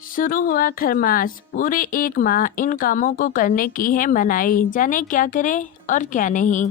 शुरू हुआ खरमास। पूरे एक माह इन कामों को करने की है मनाही। जाने क्या करें और क्या नहीं।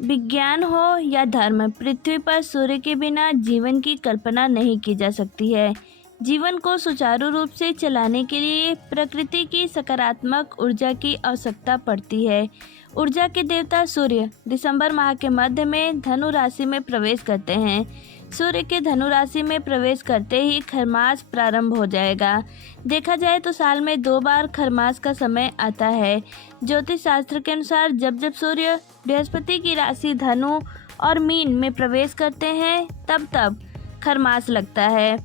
विज्ञान हो या धर्म, पृथ्वी पर सूर्य के बिना जीवन की कल्पना नहीं की जा सकती है। जीवन को सुचारू रूप से चलाने के लिए प्रकृति की सकारात्मक ऊर्जा की आवश्यकता पड़ती है। ऊर्जा के देवता सूर्य दिसंबर माह के मध्य में धनु राशि में प्रवेश करते हैं। सूर्य के धनु राशि में प्रवेश करते ही खरमास प्रारंभ हो जाएगा। देखा जाए तो साल में 2 बार खरमास का समय आता है। ज्योतिष शास्त्र के अनुसार जब जब सूर्य बृहस्पति की राशि धनु और मीन में प्रवेश करते हैं तब तब खरमास लगता है।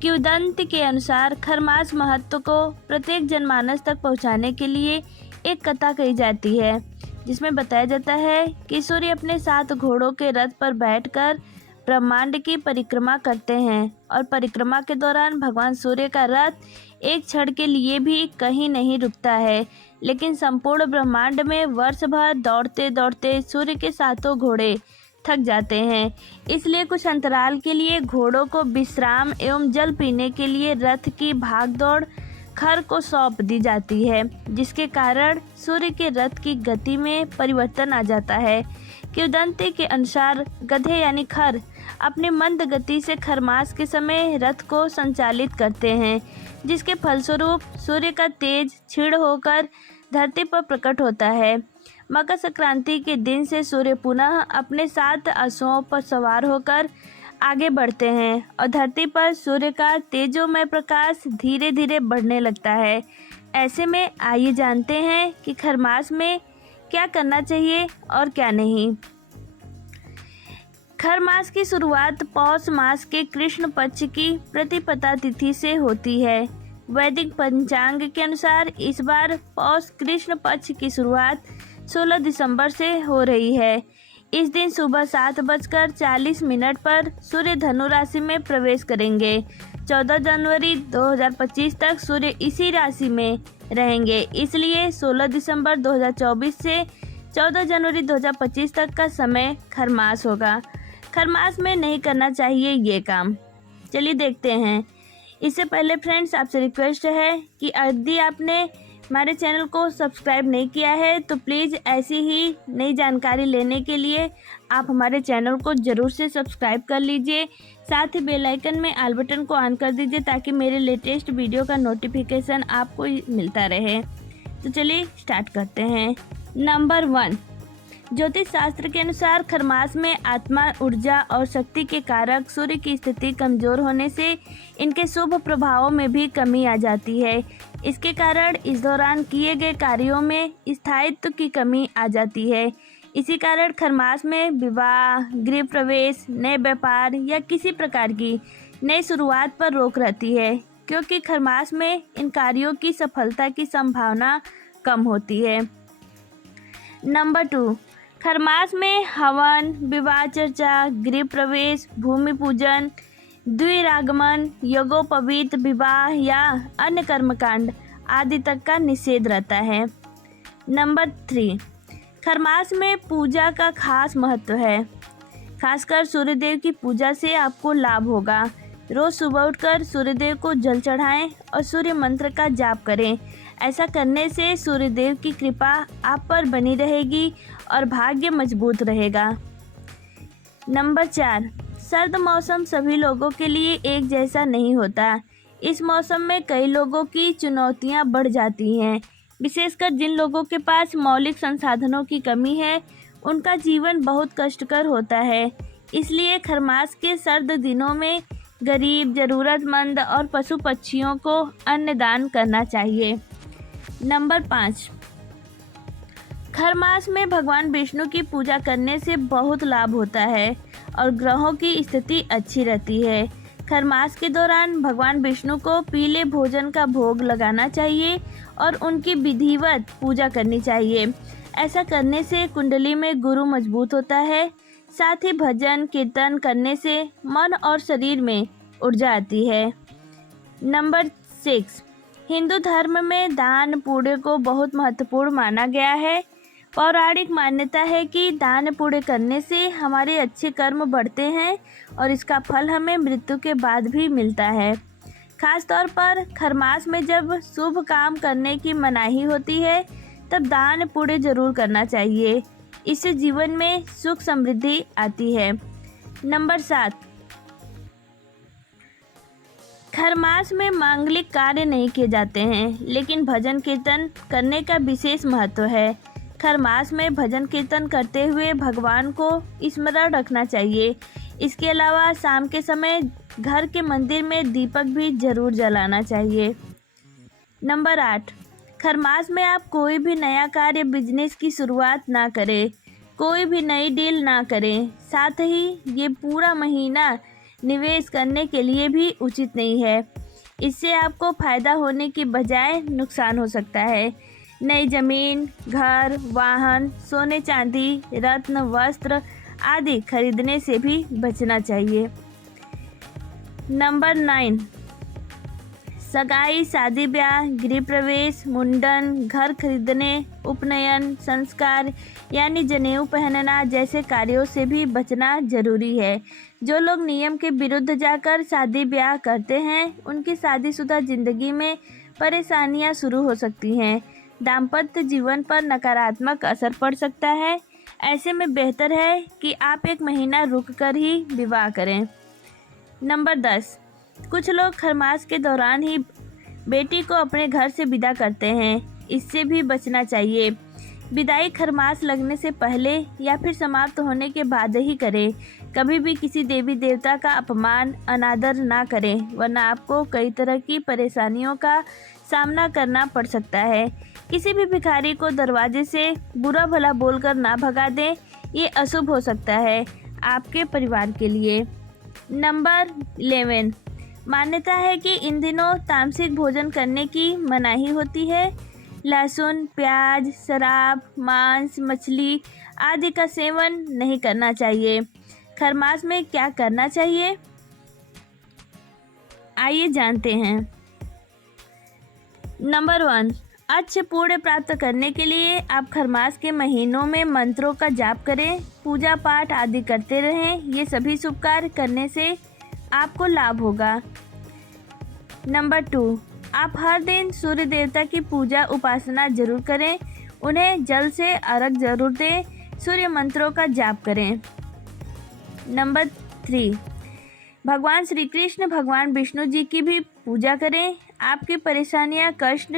किंवदंती के अनुसार खरमास महत्व को प्रत्येक जनमानस तक पहुंचाने के लिए एक कथा कही जाती है, जिसमें बताया जाता है कि सूर्य अपने 7 घोड़ों के रथ पर बैठकर ब्रह्मांड की परिक्रमा करते हैं और परिक्रमा के दौरान भगवान सूर्य का रथ एक क्षण के लिए भी कहीं नहीं रुकता है, लेकिन संपूर्ण ब्रह्मांड में वर्ष भर दौड़ते दौड़ते सूर्य के 7 घोड़े थक जाते हैं। इसलिए कुछ अंतराल के लिए घोड़ों को विश्राम एवं जल पीने के लिए रथ की भागदौड़ खर को सौंप दी जाती है, जिसके कारण सूर्य के रथ की गति में परिवर्तन आ जाता है। किंवदंती के अनुसार गधे यानी खर अपने मंद गति से खरमास के समय रथ को संचालित करते हैं, जिसके फलस्वरूप सूर्य का तेज क्षीण होकर धरती पर प्रकट होता है। मकर संक्रांति के दिन से सूर्य पुनः अपने 7 अश्वों पर सवार होकर आगे बढ़ते हैं और धरती पर सूर्य का तेजोमय प्रकाश धीरे धीरे बढ़ने लगता है। ऐसे में आइए जानते हैं कि खरमास में क्या करना चाहिए और क्या नहीं। खर मास की शुरुआत पौष मास के कृष्ण पक्ष की प्रतिपदा तिथि से होती है। वैदिक पंचांग के अनुसार इस बार पौष कृष्ण पक्ष की शुरुआत 16 दिसंबर से हो रही है। इस दिन सुबह 7:40 पर सूर्य धनु राशि में प्रवेश करेंगे। 14 जनवरी 2025 तक सूर्य इसी राशि में रहेंगे, इसलिए 16 दिसंबर 2024 से 14 जनवरी 2025 तक का समय खरमास होगा। खरमास में नहीं करना चाहिए ये काम। चलिए देखते हैं। इससे पहले फ्रेंड्स, आपसे रिक्वेस्ट है कि यदि आपने हमारे चैनल को सब्सक्राइब नहीं किया है तो प्लीज़ ऐसी ही नई जानकारी लेने के लिए आप हमारे चैनल को ज़रूर से सब्सक्राइब कर लीजिए। साथ ही बेल आइकन में ऑल बटन को ऑन कर दीजिए ताकि मेरे लेटेस्ट वीडियो का नोटिफिकेशन आपको मिलता रहे। तो चलिए स्टार्ट करते हैं। नंबर 1, ज्योतिष शास्त्र के अनुसार खरमास में आत्मा, ऊर्जा और शक्ति के कारक सूर्य की स्थिति कमजोर होने से इनके शुभ प्रभावों में भी कमी आ जाती है। इसके कारण इस दौरान किए गए कार्यों में स्थायित्व की कमी आ जाती है। इसी कारण खरमास में विवाह, गृह प्रवेश, नए व्यापार या किसी प्रकार की नई शुरुआत पर रोक रहती है, क्योंकि खरमास में इन कार्यों की सफलता की संभावना कम होती है। नंबर 2, खरमास में हवन, विवाह चर्चा, गृह प्रवेश, भूमि पूजन, द्विरागमन, यज्ञोपवीत, विवाह या अन्य कर्मकांड आदि तक का निषेध रहता है। नंबर 3, खरमास में पूजा का खास महत्व है। खासकर सूर्यदेव की पूजा से आपको लाभ होगा। रोज सुबह उठकर सूर्यदेव को जल चढ़ाएं और सूर्य मंत्र का जाप करें। ऐसा करने से सूर्यदेव की कृपा आप पर बनी रहेगी और भाग्य मजबूत रहेगा। नंबर 4, सर्द मौसम सभी लोगों के लिए एक जैसा नहीं होता। इस मौसम में कई लोगों की चुनौतियां बढ़ जाती हैं। विशेषकर जिन लोगों के पास मौलिक संसाधनों की कमी है, उनका जीवन बहुत कष्टकर होता है। इसलिए खरमास के सर्द दिनों में गरीब, ज़रूरतमंद और पशु पक्षियों को अन्न दान करना चाहिए। नंबर 5, खरमास में भगवान विष्णु की पूजा करने से बहुत लाभ होता है और ग्रहों की स्थिति अच्छी रहती है। खरमास के दौरान भगवान विष्णु को पीले भोजन का भोग लगाना चाहिए और उनकी विधिवत पूजा करनी चाहिए। ऐसा करने से कुंडली में गुरु मजबूत होता है। साथ ही भजन कीर्तन करने से मन और शरीर में ऊर्जा आती है। नंबर 6, हिंदू धर्म में दान पुण्य को बहुत महत्वपूर्ण माना गया है। पौराणिक मान्यता है कि दान पुण्य करने से हमारे अच्छे कर्म बढ़ते हैं और इसका फल हमें मृत्यु के बाद भी मिलता है। खास तौर पर खरमास में जब शुभ काम करने की मनाही होती है तब दान पुण्य जरूर करना चाहिए। इससे जीवन में सुख समृद्धि आती है। नंबर 7, खरमास में मांगलिक कार्य नहीं किए जाते हैं, लेकिन भजन कीर्तन करने का विशेष महत्व है। खरमास में भजन कीर्तन करते हुए भगवान को स्मरण रखना चाहिए। इसके अलावा शाम के समय घर के मंदिर में दीपक भी जरूर जलाना चाहिए। नंबर 8, खरमास में आप कोई भी नया कार्य बिजनेस की शुरुआत ना करें, कोई भी नई डील ना करें। साथ ही ये पूरा महीना निवेश करने के लिए भी उचित नहीं है। इससे आपको फायदा होने की बजाय नुकसान हो सकता है। नई जमीन, घर, वाहन, सोने चांदी, रत्न, वस्त्र आदि खरीदने से भी बचना चाहिए। नंबर 9, सगाई, शादी ब्याह, गृह प्रवेश, मुंडन, घर खरीदने, उपनयन, संस्कार यानी जनेऊ पहनना जैसे कार्यों से भी बचना जरूरी है। जो लोग नियम के विरुद्ध जाकर शादी ब्याह करते हैं उनकी शादीशुदा जिंदगी में परेशानियां शुरू हो सकती हैं। दाम्पत्य जीवन पर नकारात्मक असर पड़ सकता है। ऐसे में बेहतर है कि आप एक महीना रुककर ही विवाह करें। नंबर 10, कुछ लोग खरमास के दौरान ही बेटी को अपने घर से विदा करते हैं। इससे भी बचना चाहिए। विदाई खरमास लगने से पहले या फिर समाप्त होने के बाद ही करें। कभी भी किसी देवी देवता का अपमान, अनादर ना करें, वरना आपको कई तरह की परेशानियों का सामना करना पड़ सकता है। किसी भी भिखारी को दरवाजे से बुरा भला बोलकर ना भगा दें, ये अशुभ हो सकता है आपके परिवार के लिए। नंबर 11, मान्यता है कि इन दिनों तामसिक भोजन करने की मनाही होती है। लहसुन, प्याज, शराब, मांस, मछली आदि का सेवन नहीं करना चाहिए। खरमास में क्या करना चाहिए, आइए जानते हैं। नंबर 1, अच्छे पुण्य प्राप्त करने के लिए आप खरमास के महीनों में मंत्रों का जाप करें, पूजा पाठ आदि करते रहें। ये सभी शुभ कार्य करने से आपको लाभ होगा। नंबर 2, आप हर दिन सूर्य देवता की पूजा उपासना जरूर करें, उन्हें जल से अर्घ जरूर दें, सूर्य मंत्रों का जाप करें। नंबर 3, भगवान श्री कृष्ण, भगवान विष्णु जी की भी पूजा करें। आपकी परेशानियां, कष्ट,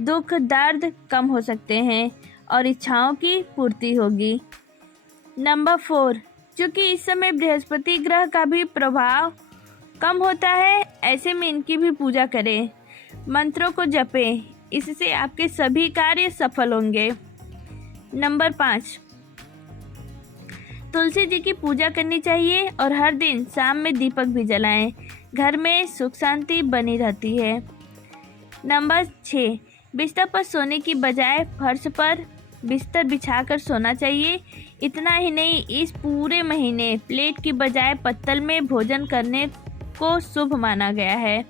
दुख, दर्द कम हो सकते हैं और इच्छाओं की पूर्ति होगी। नंबर 4, चूँकि इस समय बृहस्पति ग्रह का भी प्रभाव कम होता है, ऐसे में इनकी भी पूजा करें, मंत्रों को जपें, इससे आपके सभी कार्य सफल होंगे। नंबर 5, तुलसी जी की पूजा करनी चाहिए और हर दिन शाम में दीपक भी जलाएं। घर में सुख शांति बनी रहती है। नंबर 6, बिस्तर पर सोने की बजाय फर्श पर बिस्तर बिछाकर सोना चाहिए। इतना ही नहीं, इस पूरे महीने प्लेट की बजाय पत्तल में भोजन करने को शुभ माना गया है।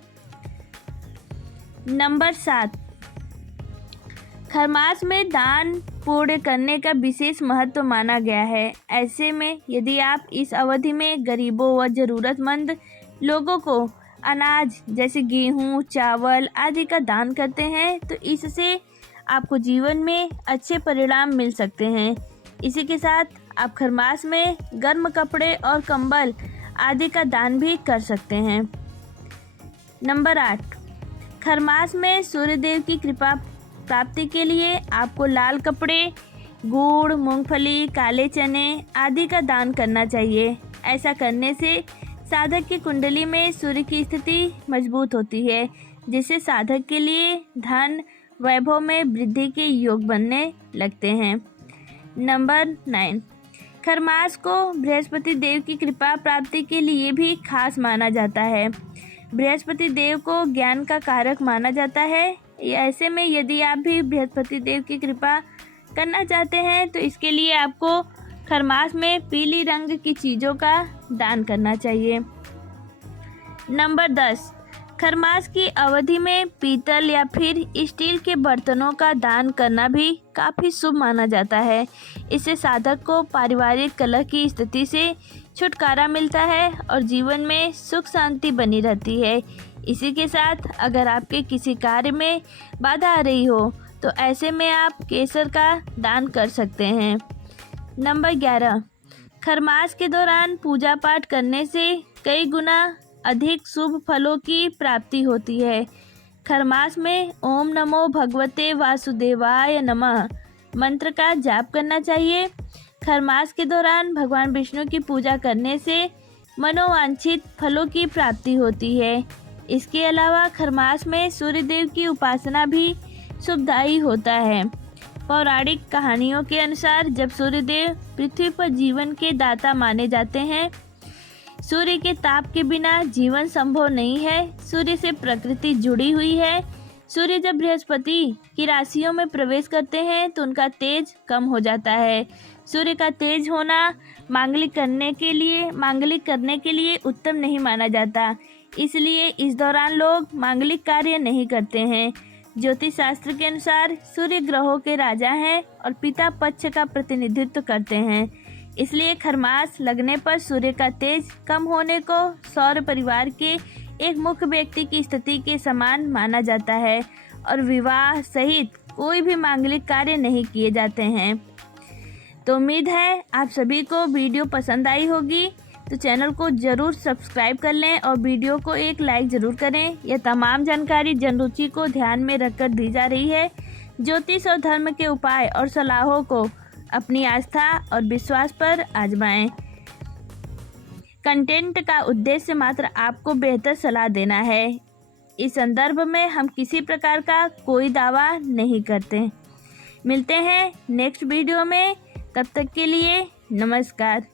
नंबर 7, खरमास में दान पुण्य करने का विशेष महत्व माना गया है। ऐसे में यदि आप इस अवधि में गरीबों व ज़रूरतमंद लोगों को अनाज जैसे गेहूं, चावल आदि का दान करते हैं तो इससे आपको जीवन में अच्छे परिणाम मिल सकते हैं। इसी के साथ आप खरमास में गर्म कपड़े और कंबल आदि का दान भी कर सकते हैं। नंबर 8, खरमास में सूर्यदेव की कृपा प्राप्ति के लिए आपको लाल कपड़े, गुड़, मूंगफली, काले चने आदि का दान करना चाहिए। ऐसा करने से साधक की कुंडली में सूर्य की स्थिति मजबूत होती है, जिससे साधक के लिए धन वैभव में वृद्धि के योग बनने लगते हैं। नंबर 9, खरमास को बृहस्पति देव की कृपा प्राप्ति के लिए भी खास माना जाता है। बृहस्पति देव को ज्ञान का कारक माना जाता है। ऐसे में यदि आप भी बृहस्पति देव की कृपा करना चाहते हैं तो इसके लिए आपको खरमास में पीली रंग की चीज़ों का दान करना चाहिए। नंबर 10, खरमास की अवधि में पीतल या फिर स्टील के बर्तनों का दान करना भी काफ़ी शुभ माना जाता है। इससे साधक को पारिवारिक कलह की स्थिति से छुटकारा मिलता है और जीवन में सुख शांति बनी रहती है। इसी के साथ अगर आपके किसी कार्य में बाधा आ रही हो तो ऐसे में आप केसर का दान कर सकते हैं। नंबर 11, खरमास के दौरान पूजा पाठ करने से कई गुना अधिक शुभ फलों की प्राप्ति होती है। खरमास में ओम नमो भगवते वासुदेवाय नमः मंत्र का जाप करना चाहिए। खरमास के दौरान भगवान विष्णु की पूजा करने से मनोवांछित फलों की प्राप्ति होती है। इसके अलावा खरमास में सूर्यदेव की उपासना भी शुभदायी होता है। पौराणिक कहानियों के अनुसार जब सूर्यदेव पृथ्वी पर जीवन के दाता माने जाते हैं, सूर्य के ताप के बिना जीवन संभव नहीं है। सूर्य से प्रकृति जुड़ी हुई है। सूर्य जब बृहस्पति की राशियों में प्रवेश करते हैं तो उनका तेज कम हो जाता है। सूर्य का तेज होना मांगलिक करने के लिए उत्तम नहीं माना जाता, इसलिए इस दौरान लोग मांगलिक कार्य नहीं करते हैं। ज्योतिष शास्त्र के अनुसार सूर्य ग्रहों के राजा हैं और पिता पक्ष का प्रतिनिधित्व करते हैं, इसलिए खरमास लगने पर सूर्य का तेज कम होने को सौर परिवार के एक मुख्य व्यक्ति की स्थिति के समान माना जाता है और विवाह सहित कोई भी मांगलिक कार्य नहीं किए जाते हैं। तो उम्मीद है आप सभी को वीडियो पसंद आई होगी, तो चैनल को ज़रूर सब्सक्राइब कर लें और वीडियो को एक लाइक ज़रूर करें। यह तमाम जानकारी जनरुचि को ध्यान में रखकर दी जा रही है। ज्योतिष और धर्म के उपाय और सलाहों को अपनी आस्था और विश्वास पर आजमाएं। कंटेंट का उद्देश्य मात्र आपको बेहतर सलाह देना है। इस संदर्भ में हम किसी प्रकार का कोई दावा नहीं करते। मिलते हैं नेक्स्ट वीडियो में, तब तक के लिए नमस्कार।